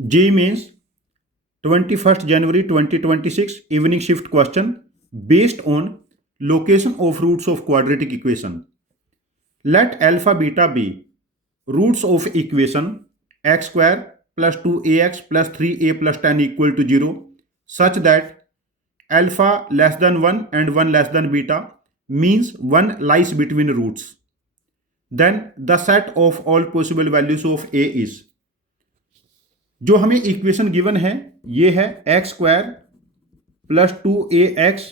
JEE Mains 21st January 2026 evening shift question based on location of roots of quadratic equation. Let alpha beta be roots of equation x square plus 2ax plus 3a plus 10 equal to 0 such that alpha less than 1 and 1 less than beta means 1 lies between roots. Then the set of all possible values of a is. जो हमें equation given है ये है X square plus 2ax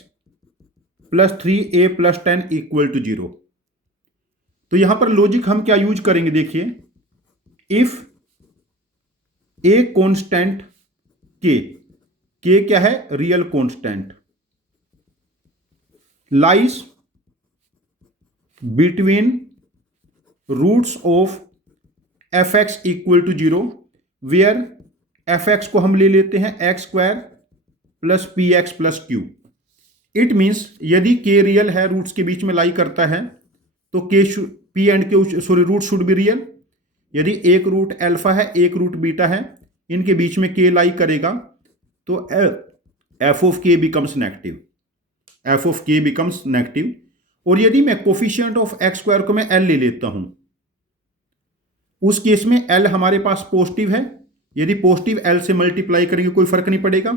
plus 3a plus 10 equal to 0। तो यहां पर logic हम क्या यूज करेंगे, देखिए, इफ ए कांस्टेंट के क्या है, real constant, lies between roots of F X equal to 0 where F X को हम ले लेते हैं X square plus P X plus Q. It means यदि के रियल है, रूट्स के बीच में लाई करता है, तो K P and K sorry root should be real. यदि एक रूट अल्फा है एक रूट बीटा है, इनके बीच में के लाई करेगा तो एफ ऑफ के बिकम्स नेगेटिव, एफ ऑफ के बिकम्स नेगेटिव। और यदि मैं कोफिशिएंट ऑफ एक्स स्क्वायर को मैं एल ले लेता हूं, उस केस में एल हमारे पास पॉजिटिव है, यदि पॉजिटिव एल से मल्टीप्लाई करेंगे कोई फर्क नहीं पड़ेगा।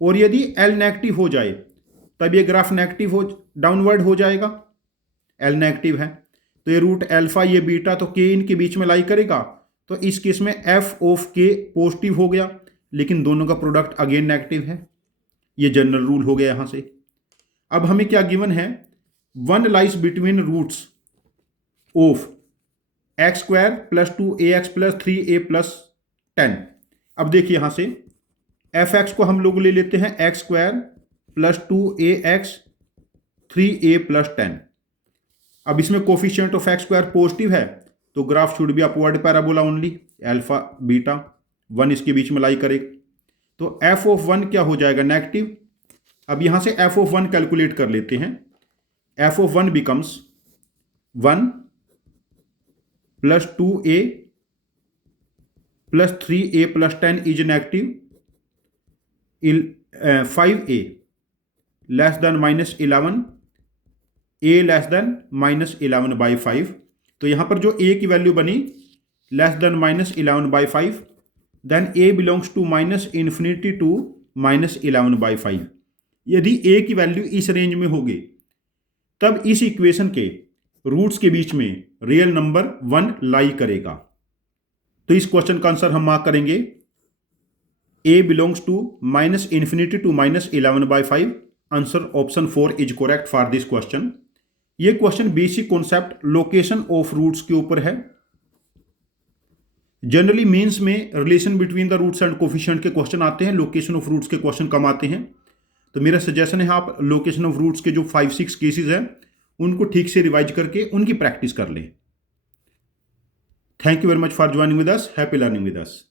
और यदि एल नेगेटिव हो जाए तब ये ग्राफ नेगेटिव हो डाउनवर्ड हो जाएगा, एल नेगेटिव है तो ये रूट अल्फा ये बीटा तो के इनके बीच में लाई करेगा, तो इस केस में एफ ऑफ के पॉजिटिव हो गया, लेकिन दोनों का प्रोडक्ट अगेन नेगेटिव है। ये जनरल रूल हो गया यहां से। अब हमें क्या गिवन है, 1 lies between roots of X square plus 2ax plus 3a plus 10। अब देखिए यहां से एफ एक्स को हम लोग ले लेते हैं X square plus 2ax 3a plus 10। अब इसमें coefficient of X square positive है तो graph should be upward parabola only, alpha beta 1 इसके बीच में लाई करेगा, तो एफ ऑफ 1 क्या हो जाएगा, नेगेटिव। अब यहां से एफ ऑफ 1 कैलकुलेट कर लेते हैं। F of 1 becomes 1 plus 2a plus 3a plus 10 is negative, 5a less than minus 11, a less than minus 11 by 5। तो यहां पर जो a की वैल्यू बनी less than minus 11 by 5, then a belongs to minus infinity to minus 11 by 5। यदि a की value इस रेंज में होगी तब इस इक्वेशन के रूट्स के बीच में रियल नंबर 1 लाई करेगा। तो इस क्वेश्चन का आंसर हम मार्क करेंगे a belongs to minus infinity to minus 11 by 5। Answer option 4 is correct for this question. ये question basic concept location of roots के ऊपर है। जनरली मेंस में relation between the roots and coefficient के question आते हैं, location of roots के question कम आते हैं। तो मेरा सजेशन है आप लोकेशन ऑफ रूट्स के जो 5-6 केसेस हैं उनको ठीक से रिवाइज करके उनकी प्रैक्टिस कर लें। Thank you very much for joining with us. Happy learning with us.